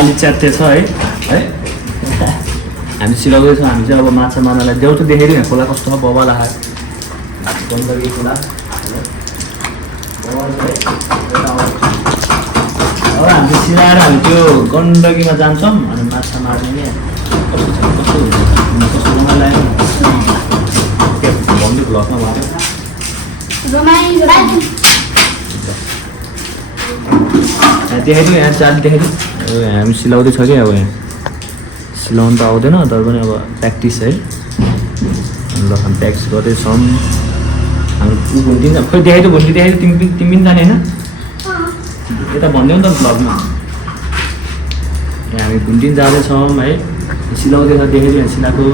नाली च्यात्ते छ है हामी सिलाउँदै छौँ हामी चाहिँ अब माछा मार्नलाई देउतो देखेर खोला कस्तो छ बबाला गण्डकी खोला अब हामी सिलाएर हामी त्यो गण्डकीमा जान्छौँ अनि माछा मार्ने क्या कस्तो छ कस्तो हुन्छ कस्तो रमाइलो लाग्यो भन्दै भ्लगमा भएको देखाइदिउँ यहाँ चाल देखाइदिउँ अब हामी सिलाउँदैछ कि अब यहाँ सिलाउनु त आउँदैन तर पनि अब प्र्याक्टिस है ल हामी प्र्याक्टिस गर्दैछौँ हामी भुन्टिन्छ खोइ देखाइदिउँ भुन्टी देखाइदिउँ तिमी पनि जाने होइन यता भनिदेऊ नि त भ्लगमा यहाँ हामी भुन्टिन जाँदैछौँ है सिलाउँदैछ देखाइदिउँ सिलाएको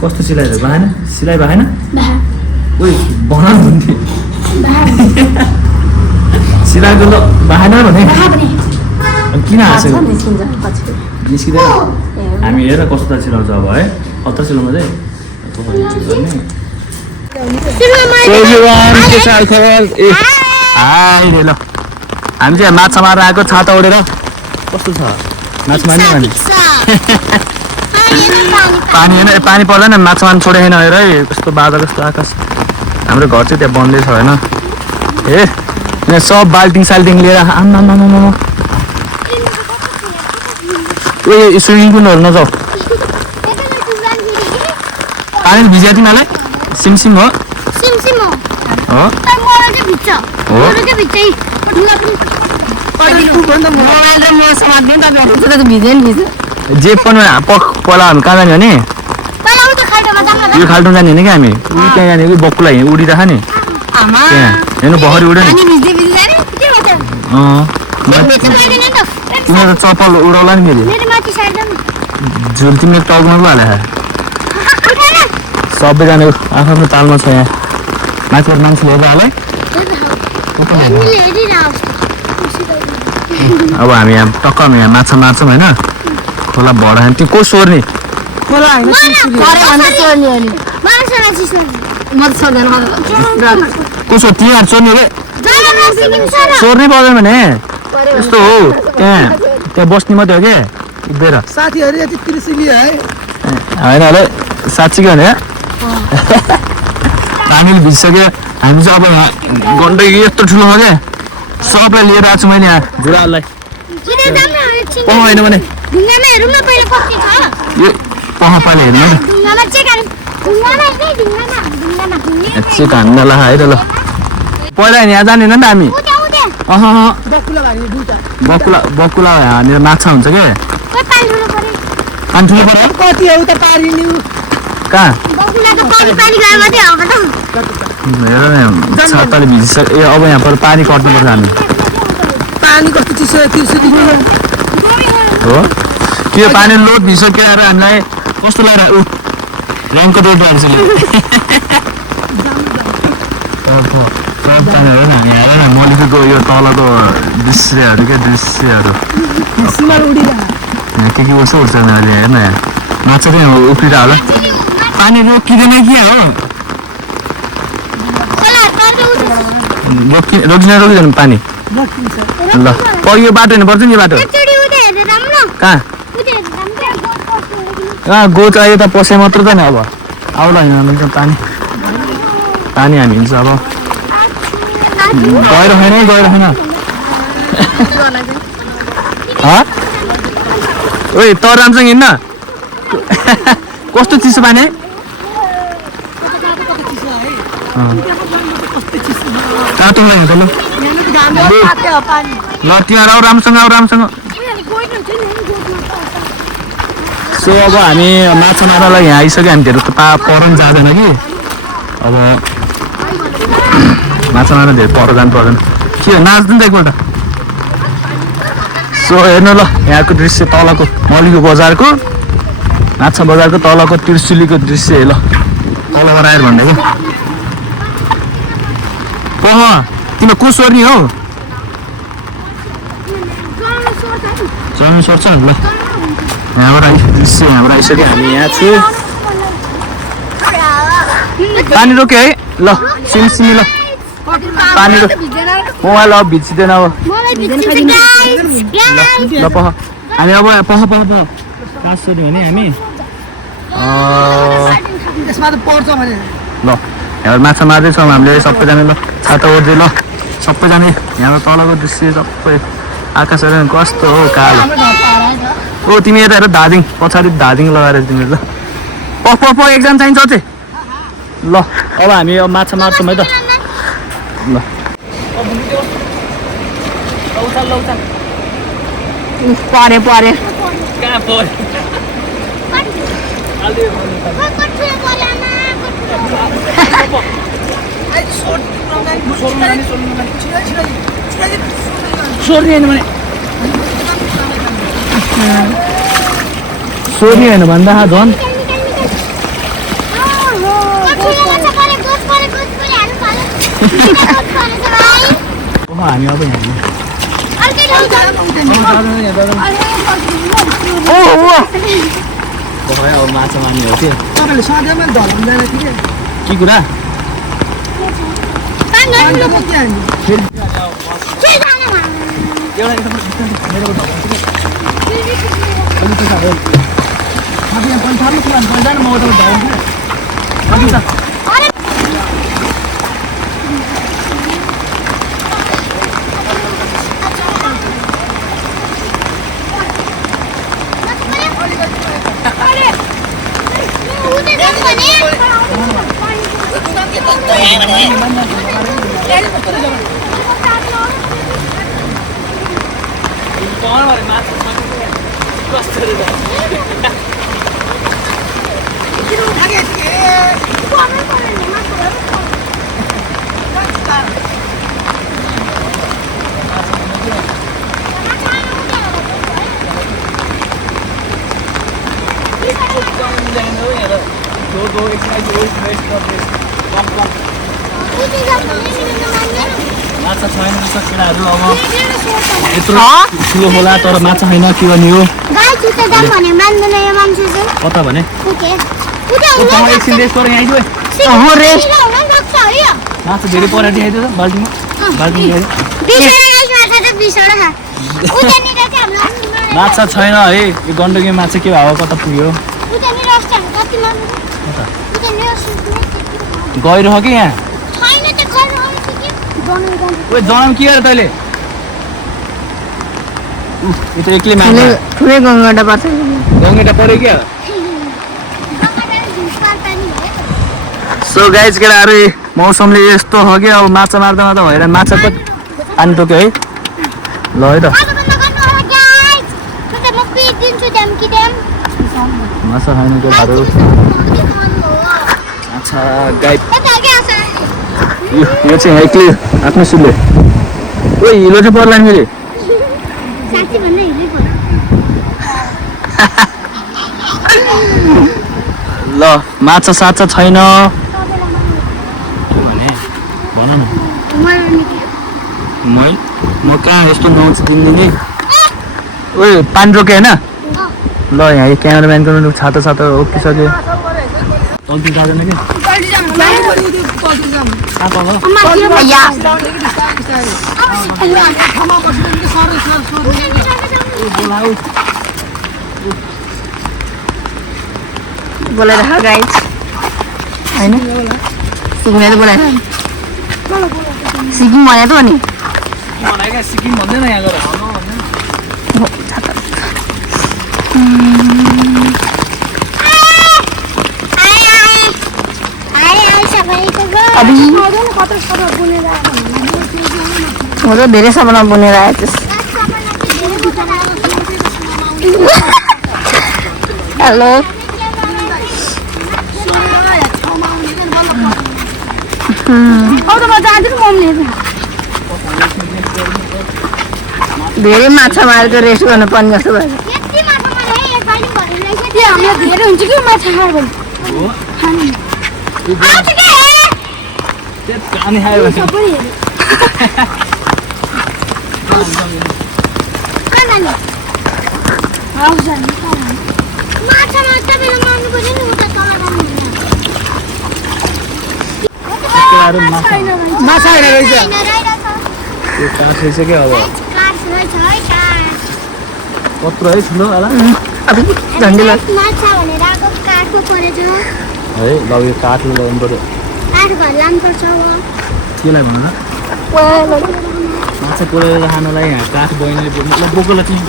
कस्तो सिलाइ भएन सिलाइ भएन ओइ बना भन्थे सिलाएको त भएन भने किन हाँसेको निस्किँदैन हामी हेर कस्तो त सिलाउँछ अब है अत्र सिलाउनु चाहिँ ल हामी चाहिँ माछा मारेर आएको छाता ओढेर कस्तो छ माछा मार्ने भने पानी होइन पानी पर्दैन माछा मार्नु छोडेको छैन हेर है कस्तो बाजा कस्तो आकाश हाम्रो घर चाहिँ त्यहाँ बन्दैछ होइन ए यहाँ सब बाल्टिङ साल्टिङ लिएर आम्मा ए स्विमिङ पुलहरू नजाऊ पानी भिज्या तिमीलाई सिमसिम हो जे पनि पहिला हामी कहाँ जाने भने यो खाल्टो जाने होइन क्या हामी त्यहाँ जाने कि बक्कुला उडिरहेको नि त्यहाँ हेर्नु भर्खर उड्यो नि तिमीले त चप्पल उडाउला नि मैले झुल तिमीले टाउकोमा पो हाले सबैजना आफ्नो तालमा छ यहाँ माथिबाट मान्छे हेरेर हाल अब हामी यहाँ टक्क यहाँ माछा मार्छौँ होइन खोला भर त्यो को सोर्ने कसो तिहार सोर्ने रे सोर्नै पर्दैन भने यस्तो हो त्यहाँ बस्ने मात्रै हो क्या उभिएर साथीहरू यति त्रिशुली है होइन होला साँच्ची के भने हामीले भिजिसक्यो हामी चाहिँ अब यहाँ गण्डकी यत्रो ठुलो हो क्या सबलाई लिएर आएको छु मैले यहाँ जुराहरूलाई होइन भने यो पह पहिला हेर्नु चेक हान्नला है त ल पहिला यहाँ जाने नि त हामी बकुला यहाँनिर माछा हुन्छ क्या ठुलो पर्यो कहाँ हेर छाताले भिजिसक्यो ए अब यहाँ पर पानी कट्नुपर्छ हामी पानी कस्तो चिसो हो त्यो पानी लोड भिजिसक्यो र हामीलाई कस्तो लाग्यो रङको रोड आउँछ मलिको यो तलको दृश्यहरू के दृश्यहरू के उड्छ उड्छ अहिले हेर्न यहाँ माछा चाहिँ उफ्रिरहेको होला पानी रोकिँदैन के हो रोकिँदैन पानी ल यो बाटो हेर्नुपर्छ नि यो बाटो कहाँ गो चाहिँ यता पसे मात्र त नि अब आउला होइन पानी पानी हामी हिँड्छ अब गएर छैन ओइ त राम्रोसँग हिँड्न कस्तो चिसो पानी तातो लाग्यो त ल तिमीहरू आऊ राम्रोसँग सो अब हामी माछा मार्नलाई यहाँ आइसक्यो हामी धेरै पर जाँदैन कि अब माछा मार्न धेरै पर जानु पर्दैन के हो नाच्दैन त एकपल्ट सो हेर्नु ल यहाँको दृश्य तलको मलिको बजारको माछा बजारको तलको त्रिशुलीको दृश्य ल तलबाट आएर भनेको पह तिम्रो को सोर्ने हो चल्नु सक्छ ल यहाँबाट आइसक्यो हामी यहाँ छु पानी रोक्यो है ल सिमसिमी ल पानी रोक ल भिज्दैन अब ल पह हामी अब पह कहाँ सोध्यो भने हामी यसमा त पर्छ भने ल यहाँ माछा मार्दैछौँ हामीले सबैजना ल छाता ओर्दै ल सबैजना यहाँ तलको दृश्य सबै आकाशहरू कस्तो हो कालो ओ तिमी यता हेर धादिङ पछाडि धादिङ लगाएर तिमीहरू ल प एकजना चाहिन्छ अझै ल अब हामी अब माछा मार्छौँ है त ल परे कहाँ पऱ्यो सोध्ने होइन भन्दा झन् हामी अब अब माछा मार्ने हो कि तपाईँले सधैँमा धलाउँदैन ठिकै के कुरा माछा छैन केटाहरू अब यत्रो ठुलो होला तर माछा छैन के गर्ने हो कता भने एकछिन रेस्ट गरेर यहाँ माछा धेरै परेर देखाइदियो त बाल्टीमा माछा छैन है यो गण्डकी माछा के भयो कता पुग्यो गइरह कि यहाँ ओ जनम के गर तैँले यो त एक्लै माछा ठुलै गङ्गटा पर्छ गङ्गेटा पऱ्यो क्या सो गाइज केटाहरू मौसमले यस्तो हो कि अब माछा मार्दा भएर माछा कति पानी टोक्यो है ल है त माछा खानु केटाहरू माछा गाई यो चाहिँ एक्लै आफ्नो सुले ओ हिलो चाहिँ पर्ला नि फेरि ल माछा साछा छैन भन न म कहाँ यस्तो नआउँछु दिनदिनै ओ पानी रोक्यो होइन ल यहाँ क्यामेराम्यानको छाता ओकिसक्यो तल्ती जाँदैन कि बोलाइराख गाइज होइन सिक्किमले त बोलाइराख सिक्किम भने त हो नि सिक्किम भन्दैन यहाँ गएर म त धेरै सामान बुनेर आएँ त्यस हेलो धेरै माछा मारेर रेस्ट गर्नु पर्ने जस्तो भयो धेरै हुन्छ कि माछा खायो भने पानी खायो भने माछा मात्र बेला मार्नु पर्यो नि उता तल गाउनु केटाहरू माछा माछा होइन रहेछ हैन रहेछ त्यो काठ रहेछ क्या अब काठ रहेछ है काठ कत्रो है ठुलो होला अब झन्डै लाग्छ माछा भनेर आएको काठको परेछ है ल यो काठले लगाउनु पऱ्यो काठ घर लानुपर्छ अब केलाई भन न माछा पोलेर खानलाई यहाँ काठ बहिनीले मतलब बोकेर तिमी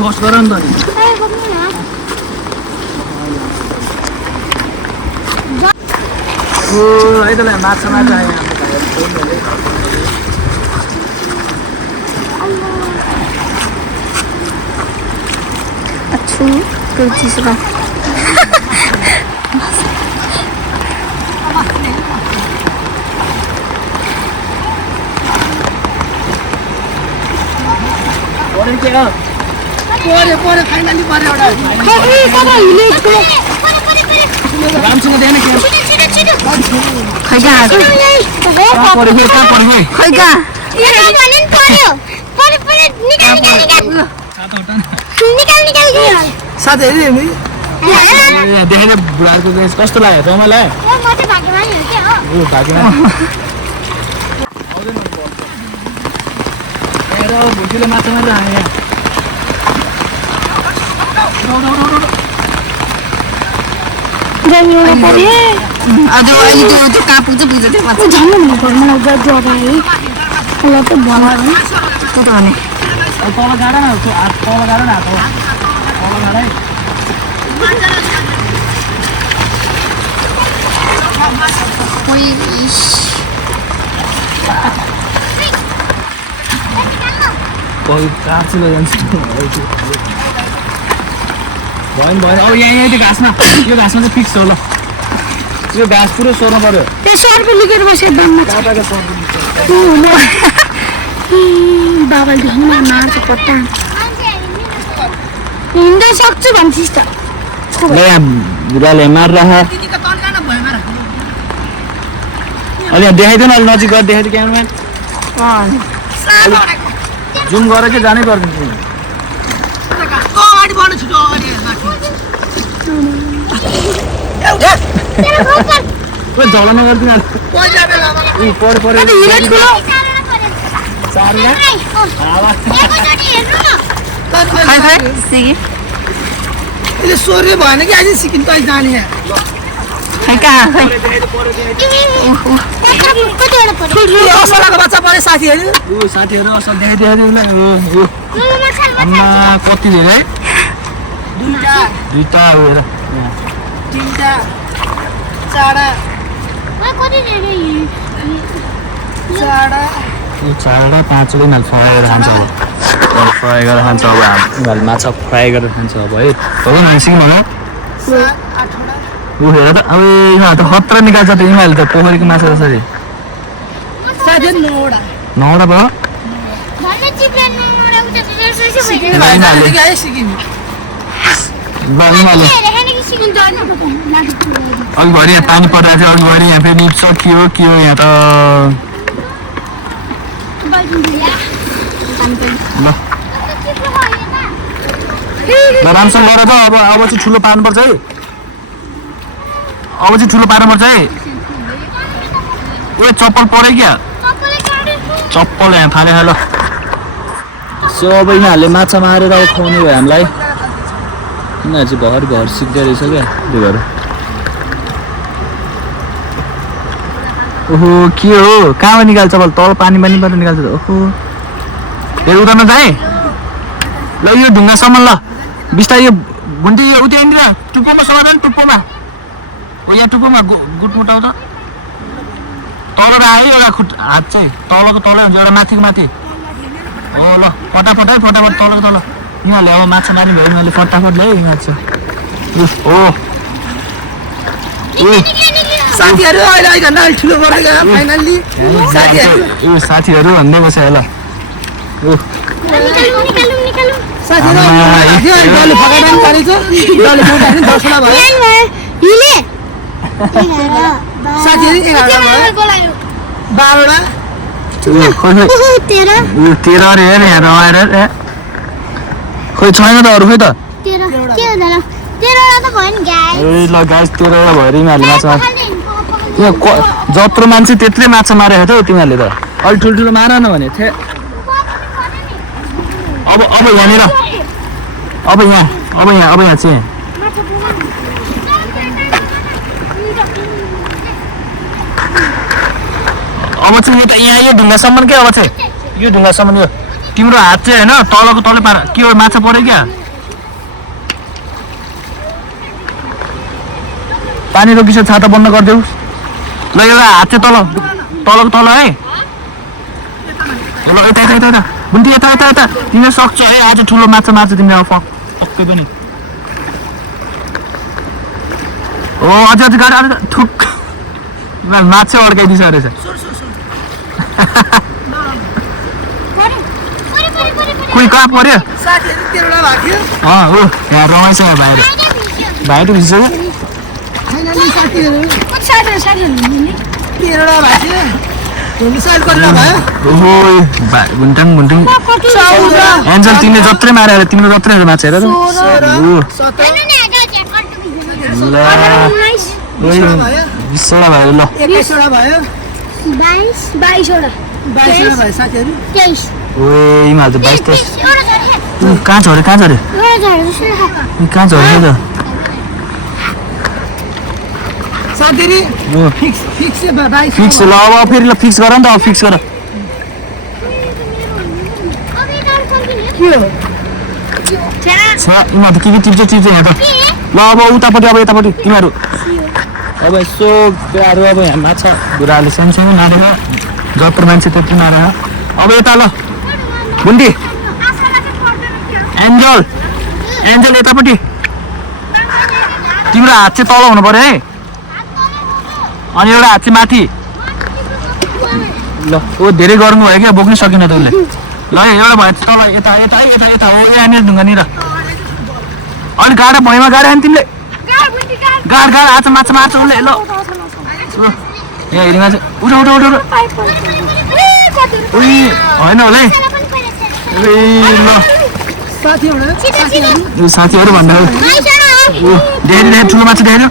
फर्स्ट गर नि त खै बोक्नु न ओ है त माछा माछा आयो अच्छु त्यो चिसो पऱ्यो फाइनली पऱ्यो एउटा रामसँग देखेन के खै कहाँ आएको खै कहाँ साथीहरू हेर्नु देखेर बुढाको कस्तो लाग्यो रमाइलो लाग्यो भागेमा भुटीले माछा मारेर आयो यहाँ अझ अहिले त्यो कहाँ पुग्छ त्यो माछा झन् मलाई जग्गा है मलाई त भन त्यो त भने तल गाडा न तल गाडा न तल गाडा कोही काँचुलो जान्छ भएन भएन अब यहाँ त्यो घाँसमा यो घाँसमा चाहिँ फिक्स हो ल यो घाँस पुरो सोर्नु पऱ्यो त्यो सरको लिकेर बसेर दाममा काटाको सर्नु बाबाले देख्नु मार्छ पट्टा हिँड्न सक्छु भन्थिस् त बुढाले मारिरह अलि देखाइदिनु अलि नजिक गएर देखाइदियो क्यामेराम्यान जुम गरेर चाहिँ जानै पर्दैन अगाडि बढ्नु छिटो अगाडि झगडा नगरिदिनु पैसा बेलामा पऱ्यो पऱ्यो चारवटा खै खै सिकी यसले सोर्यो भएन कि अझै सिक्किम त जाने खै कहाँ खै असलाको बच्चा पऱ्यो साथीहरू साथीहरू असल देखाइदियो आम्मा कति धेरै दुईटा हेर तिनवटा चारवटा चारवटा पाँचवटा यिनीहरू फ्राई गरेर खान्छ अब फ्राई गरेर खान्छ अब यिनीहरूले माछा फ्राई गरेर खान्छ अब है हो न सिक्नु भयो ऊ हेर त अब यिनीहरू त खतरा निकाल्छ त यिनीहरूले त पोखरीको माछा जसरी साथीहरू नौवटा 9वटा भयो सिक्किम ल यिनीहरूले अघि भरि यहाँ पानी परेको थियो अघि भरि यहाँ फेरि निप्छ के हो यहाँ त ल राम्रोसँग गर त अब चाहिँ ठुलो पार्नुपर्छ है अब चाहिँ ठुलो पार्नुपर्छ है ए चप्पल पऱ्यो क्या चप्पल यहाँ फाले ल सो अब यिनीहरूले माछा मारेर अब खुवाउने भयो हामीलाई यिनीहरू चाहिँ भर्खर घर सिक्दै रहेछ क्या त्यो भएर ओहो के हो कहाँबाट निकाल्छ अब तल पानीबाट निकाल्छ त ओहो फेरि उता नजाए ल यो ढुङ्गासम्म ल बिस्तारै यो घुन्टी यो उता यहाँनिर टुप्पोमा समाधान टुप्पोमा हो यहाँ टुप्पोमा गुट मुटाउ त तल आयो एउटा खुट हात चाहिँ तलको तलै हुन्छ एउटा माथिको माथि हो ल फटाफट है फटाफट तलको तल यिनीहरूले अब माछा मार्ने भयो यिनीहरूले फटाफट ल्यायो यिनीहरू चाहिँ हो साथीहरू अहिले घन्टा अहिले ठुलो परेको फाइनल्ली साथीहरू भन्दै बस्यो ल साथीहरू डल्ले फकाइरहनु परेको डल्ले फकाइरहनु 10 वटा भयो साथीहरू 11 भयो 12 तेह्र अरे हेर यहाँ रमाएर खोइ छैन त अरू खोइ त 13 के हुँदैन 13 त भयो नि गाइस ए ल गाइस 13 भयो रे माछा माछा यहाँ जत्रो मान्छे त्यत्रै माछा मारेको थियो तिमीहरूले त अलि ठुल्ठुलो मार न भने थिए अब यहाँनिर अब यहाँ चाहिँ अब चाहिँ यहाँ यो ढुङ्गासम्म क्या अब चाहिँ यो ढुङ्गासम्म यो तिम्रो हात चाहिँ होइन तलको तलै पार के हो माछा पऱ्यो क्या पानी रोकिसक्यो छाता बन्द गरिदेऊ ल एउटा हात चाहिँ तलको तल है ल यता बुन्टी यता तिमीले सक्छौ है आज ठुलो माछा मार्छ तिमीले अब पक्कै पनि ओ अझ गाडी थुक माछा अड्काइदिइसकेको रहेछ कोही कहाँ पर्यो यहाँ रमाइसक्यो भाइ त भिजिसक्यो भुन्टाङ एन्जल तिमीले जत्रै मारेर तिम्रो जत्रै माछा हेर बिसवटा भयो ल 22 हिमाल त 22 कहाँ झऱ्यो त फिक्स ल अब फेरि ल फिक्स गर नि त अब फिक्स गर यिनीहरू त के टिप्छ यहाँ त ल अब उतापट्टि अब यतापट्टि तिमीहरू अब यसो कुराहरू अब यहाँ माछा बुढाहरूले सानो मारेर जत्रो मान्छे त्यति मारेर अब यता ल बुन्डी एन्जल यतापट्टि तिम्रो हात चाहिँ तल हुनु पर्यो है अनि एउटा हात चाहिँ माथि ल ओ धेरै गर्नु भयो क्या बोक्नै सकिन त उसले ल एउटा भयो तल यता हो यहाँनिर ढुङ्गानिर अलिक गाडा भुइँमा गाडा नि तिमीले गाड आज माछा मार्छ उसले ल यहाँ हेरी माछा उठ होइन होला है ल साथीहरू भन्दा देखेर ठुलो माछा देखेर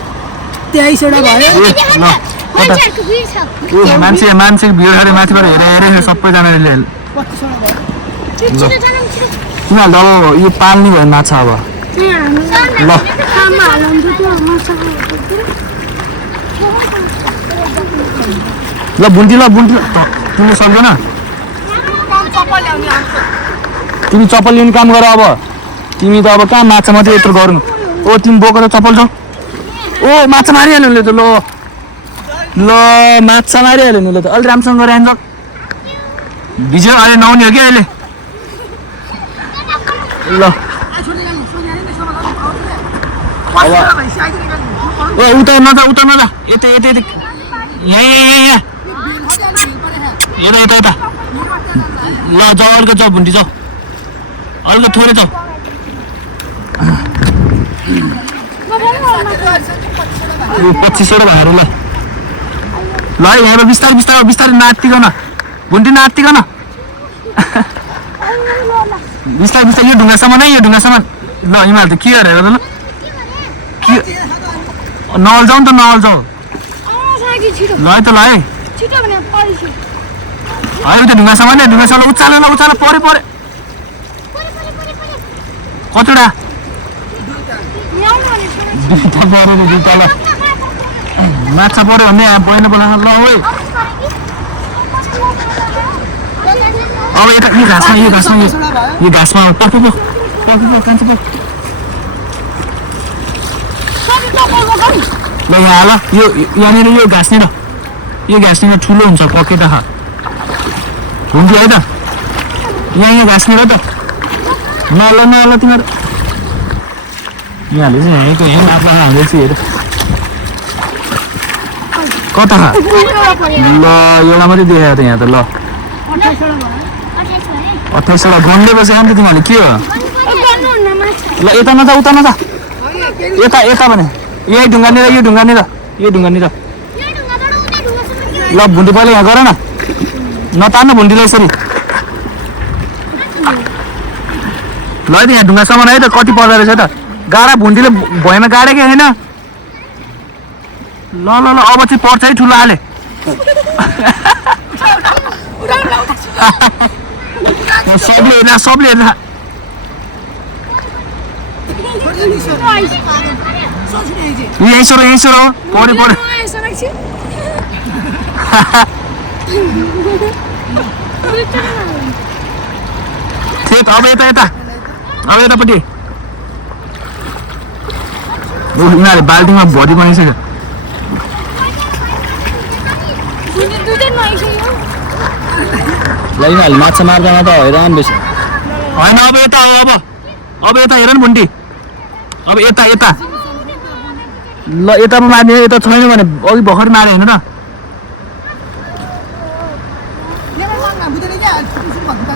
23 मान्छे भिड गरे माथिबाट हेरेर सबैजनाले तिमीहरूले अब यो पाल्ने भयो माछा अब ल बुन्टी तिमीले सक्दैन तिमी चप्पल लिने काम गर अब तिमी त अब कहाँ माछा मात्रै यत्रो गर्नु ओ तिमी बोकेर चप्पल छ ओ माछा मारिहाल्यो उसले त ल माछा मारिहाल्यो नि उसले त अलि राम्रोसँग गरेर आइन्छ भिज्यो अहिले नआउने हो क्या अहिले ल ओ उता नजा यता यहाँ यता ल जाऊ अर्को जाऊ भुन्टी जाऊ अर्को थोरै जाऊ 25 भएर ल यहाँ बिस्तारै नातिकन भुन्टी नातिकन बिस्तारै यो ढुङ्गासम्म है यो ढुङ्गासम्म ल हिमाल त के गरेर ल के नल जाउँ त नल जाउँ ल है त ल है उता ढुङ्गासम्म उचाल पऱ्यो कतिवटा दुईटा ल माछा पऱ्यो भने पहिला बोलाएको ल है अब यता यो घाँसमा पक कान्छ पक ल यहाँ ल यहाँनिर यो घाँसनिर ठुलो हुन्छ पक्कै त हुन्छ है त यहाँ घाँसनिर त नल तिमीहरू यहाँले चाहिँ यहीँको यहीँ माछा हाल्दैछ हेर कता ल एउटा मात्रै देखायो त यहाँ त ल 28 गन्डेपछि अन्त तिमीहरूले के हो ल यता नजा उता नजा यता भने यही ढुङ्गानिर ल भुन्डी पहिला यहाँ गर न नतार्नु भुन्डीलाई यसरी ल यहाँ ढुङ्गासम्म है त कति पर्दो रहेछ त गाडा भुन्डीले भुइँमा गाडे कि होइन ल ल ल अब चाहिँ पर्छ है ठुलो आले सबले हेर्दा यहीँ सर हो पढ्यो अब यतापट्टि उनीहरूले बाल्टीमा भरि बनाइसक्यो ल यिनीहरूले माछा मार्दामा त हैरान बेसी होइन अब यता हेर नि भुन्डी अब यता ल यता पो मार्ने यता छैन भने अघि भर्खर मारे होइन र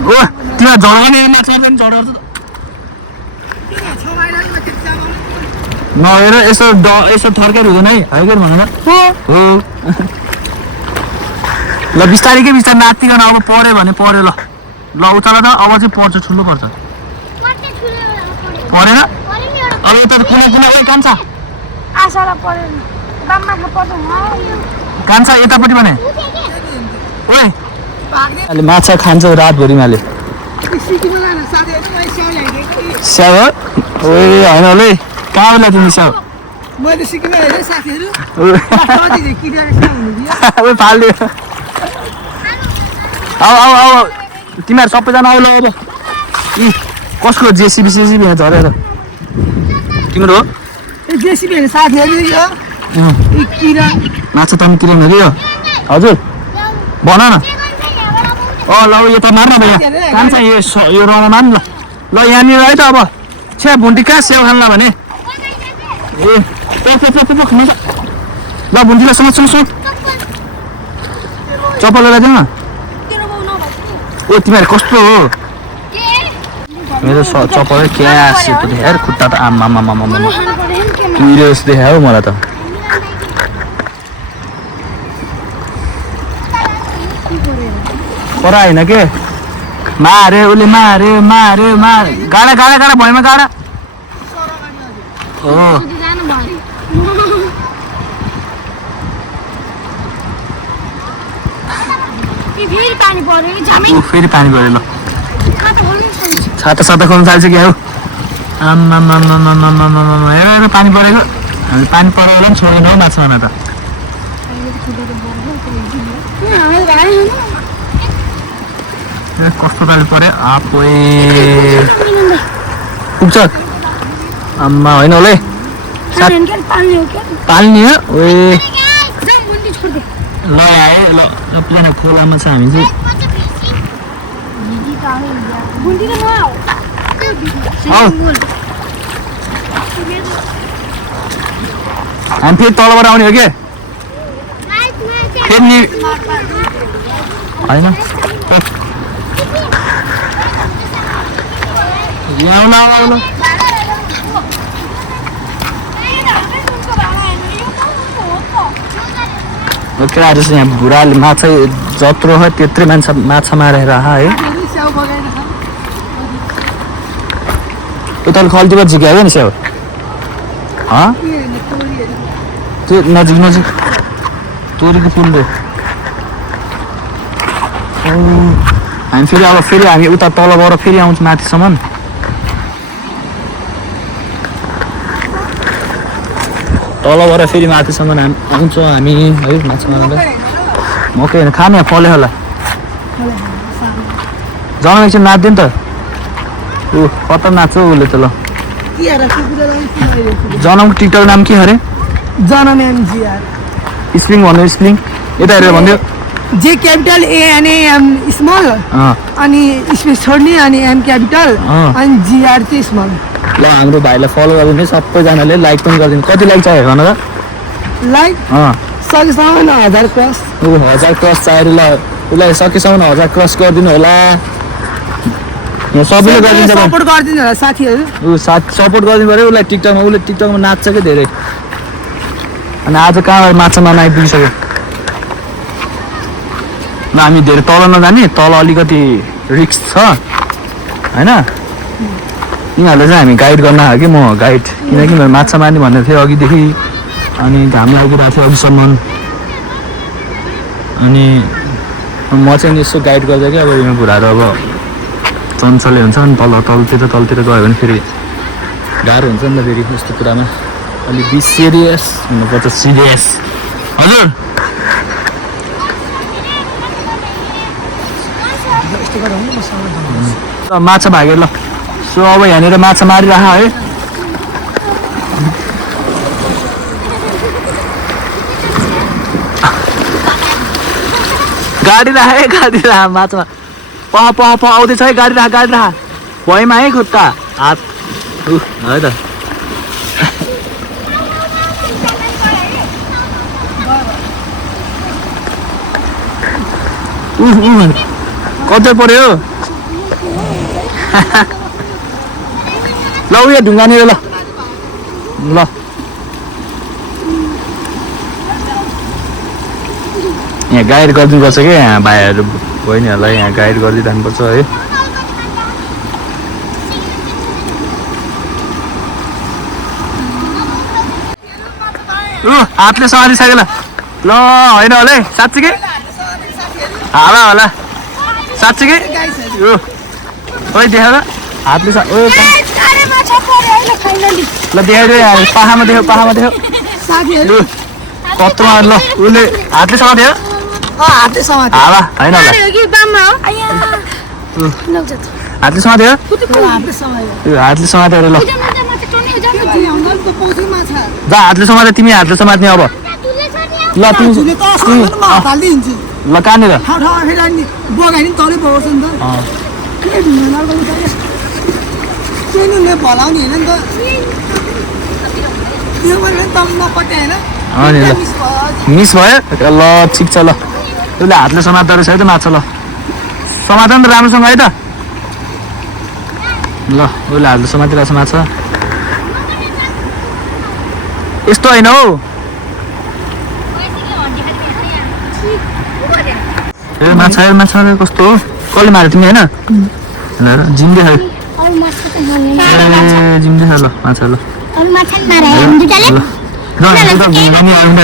ओ तिमीलाई झड्काउने नहेर यसो थर्केर हुँदैन है होइन भनेर हो ल बिस्तारै नाच्तिकन अब पढ्यो भने पढ्यो ल उचाल त अब चाहिँ पढ्छ ठुलो पर्छ पढेन अब यता कुनै कान्छ कान्छ यतापट्टि भने ओए अहिले माछा खान्छ रातभरिमाले स्याउ ओए होइन होला है कहाँ बेला तिमी स्याउ फाल्यो आऊ तिमीहरू सबैजना आउला अब कसको जेसिबी यहाँ झरेर तिम्रो हो माछा त किरण हो हजुर भन न ल यो त मार्न भैया कान्छ यो रौँ मान ल यहाँनिर है त अब छ्या भुन्डी कहाँ स्याउ खान्ला भने ए ल भुन्डीलाई सुन चप्पल लगाइदेऊ न ओ तिमीहरू कस्तो हो मेरो चप्पल क्या सेतो देखाएर खुट्टा त आमा किरो जस्तो देखायो मलाई त पर होइन के मारे उसले मारे गाडा भुइँमा गाडा हो फेरि पानी पऱ्यो ल छाता खोल्नु थाल्छ क्या हो आमा हेर पानी परेको हामी पानी परेको पनि छोडेनौँ माछामा त कस्तो पानी पऱ्यो आफै पुग्छ आम्मा होइन होला पाल्ने हो ओए ल आयो ल पुरा खोलामा छ हामी चाहिँ हामी फेरि तलबाट आउने हो कि फेरि होइन आउला केटाहरू चाहिँ यहाँ बुढाले माछा जत्रो हो त्यत्रै माछा मारेर है उता खल्तीबाट झिक्यायो नि स्याउ त्यो नजिक तोरीको पुलले हामी फेरि हामी उता तलबाट फेरि आउँछ माथिसम्म तलबाट फेरि माथिसम्म आउँछौँ हामी है माछा मार्दा मकै होइन खाने फले होला जनाउ एकछिन नाच्दियो नि त ऊ कता नाच्छ उसले त ल जनाउको टिकटक नाम के अरे स्प्रिङ भन्नु स्प्रिङ यता हेरेर भनिदियो जे क्यापिटल एएनएम स्मल अनि स्पेस छोड्ने अनि एम क्यापिटल अनि जिआर चाहिँ स्मल ल हाम्रो भाइलाई फलो गरिदिनु सबैजनाले लाइक पनि गरिदिनु कति लाइक चाहियो भन त लाइक सकेसम्म 1000 क्रस 1000 क्रस चाहियो ल उसलाई सकेसम्म 1000 क्रस गरिदिनु होला यहाँ सबैले गरिदिन्छ सपोर्ट गरिदिनु होला साथीहरू सपोर्ट गरिदिनु पऱ्यो उसलाई उसले टिकटकमा नाच्छ कि धेरै अनि आज कहाँबाट माछा मार्न आइपुगिसक्यो ल हामी धेरै तल नजाने तल अलिकति रिस्क छ होइन यिनीहरूलाई चाहिँ हामी गाइड गर्न आयो कि म गाइड किनकि मैले माछा मार्ने भनेको थिएँ अघिदेखि अनि घाम लागिरहेको थियो अघिसम्म अनि म चाहिँ यसो गाइड गर्दा कि अब यहाँ कुराहरू अब चञ्चले हुन्छ नि तलतिर गयो भने फेरि गाह्रो हुन्छ नि त फेरि यस्तो कुरामा अलिक बी सिरियस हुनुपर्छ सिरियस हजुर माछा भाग्यो ल सो अब यहाँनिर माछा मारिरह है गाडी राख माछा पह आउँदैछ है गाडी राख भयमा है खुट्टा हात है त कतै पर्यो ल उयो ढुङ्गानिर ल यहाँ गाइड गरिदिनुपर्छ क्या यहाँ भाइहरू बहिनीहरूलाई यहाँ गाइड गरिदिइरहनुपर्छ है हातले समातिसक्यो ल होइन होला है साँच्चीकै होला साँच्चीकै ओइ देखाएर हातले ल देखाइदियो पाहामा देख्यो साथीहरू कत्रोमा ल उसले हातले समात्यो हातले समात्यो हावा होइन होला हातले समात्यो हातले समात्यो अरे ल जा हातले समात्यो तिमी हातले समात्ने अब ल तिमी ल कहाँनिर मिस भयो ल ठिक छ ल उसले हातले समात्दो रहेछ है त माछा ल समात नि त राम्रोसँग है त ल उसले हातले समातिरहेको छ माछा यस्तो होइन हौ माछा कस्तो हो कसले माऱ्यो तिमी होइन जिउँदै खायो जिउँदै छ ल माछा ल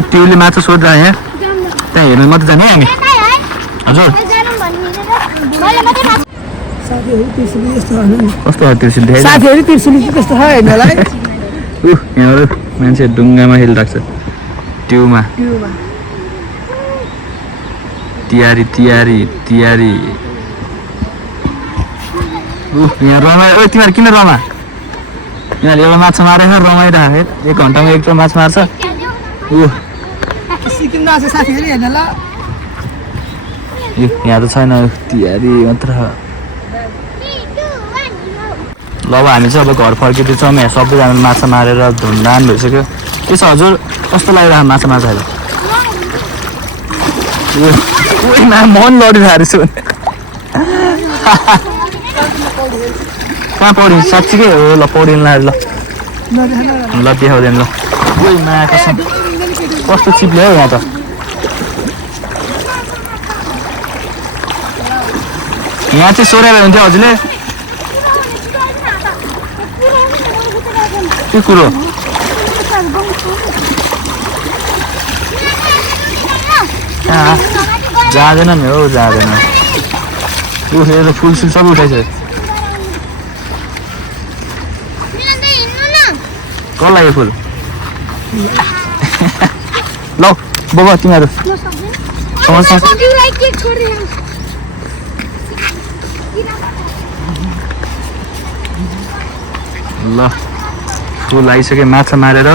त्योले माछा सोध्दा यहाँ त्यहाँ हेर्नु मात्रै जाने हामी हजुर कस्तो हो त्रिशुली साथीहरू त्रिशुली कस्तो छ हेर्नलाई यहाँबाट मान्छे ढुङ्गामा खेलिरहेको छ ट्युमा तिहारी यहाँ रमाइ ओ तिमीहरू किन रमा यहाँले एउटा माछा मारेर रमाइरहेको 1 घन्टामा एक माछा मार्छ सिक्किम गएको छ साथीहरू हेर्न ल यहाँ त छैन तिहारी मात्र ल अब हामी चाहिँ अब घर फर्किँदैछौँ यहाँ सबैजना माछा मारेर धुमधाम भइसक्यो के छ हजुर कस्तो लागिरहेको माछा मार्दाखेरि मन लडिरहेको छु कहाँ पौडी साँच्चीकै हो ल पौडिन लाग्यो ल देखाउँदैन ल कस्तो चिप्ले हौ यहाँ त यहाँ चाहिँ सोरेर हुन्थ्यो हजुरले के कुरो जाँदैन नि हौ जाँदैन उखेर फुलसुल सबै उठाइछ कसलाई लाग्यो फुल ल बाबा तिमीहरू ल फुल आइसक्यो माछा मारेर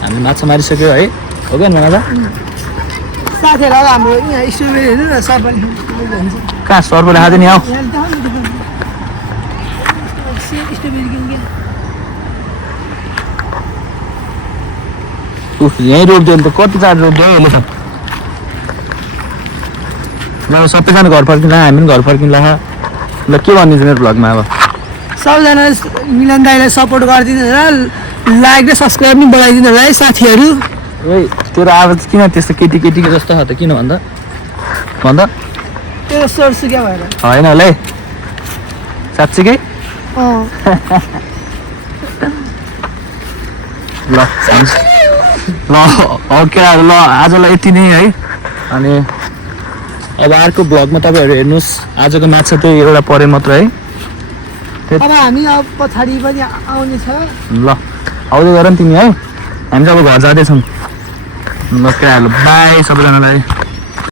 हामी माछा मारिसक्यो है हो क्या माछा साथीहरू हाम्रो यहाँ स्ट्रबेरी हेर्नु न सबैले कहाँ सर्पले खाँदैन नि हौ यहीँ रोपिदियो भने त कति चार रोपिदियो यसले त ल सबैजना घर फर्किँदा हामी पनि घर फर्किँदा ल के भनिदिन्छु मेरो भ्लगमा अब सबैजना मिलन दाइलाई सपोर्ट गरिदिनु र लाइक र सब्सक्राइब पनि बढाइदिनु होला है साथीहरू ए तेरो आवाज किन त्यस्तो केटीको जस्तो छ त किन भन्दा त्यो सोर्सु क्या भएर होइन होला है साँच्चीकै ल ओके ल आजलाई यति नै है अनि अब अर्को भ्लगमा तपाईँहरू हेर्नुहोस् आजको म्याच चाहिँ त्यही एउटा परे मात्र है अब हामी अब पछाडि पनि आउने छ ल आउँदै गर नि तिमी है हामी चाहिँ अब घर जाँदैछौँ ल के बाई सबैजनालाई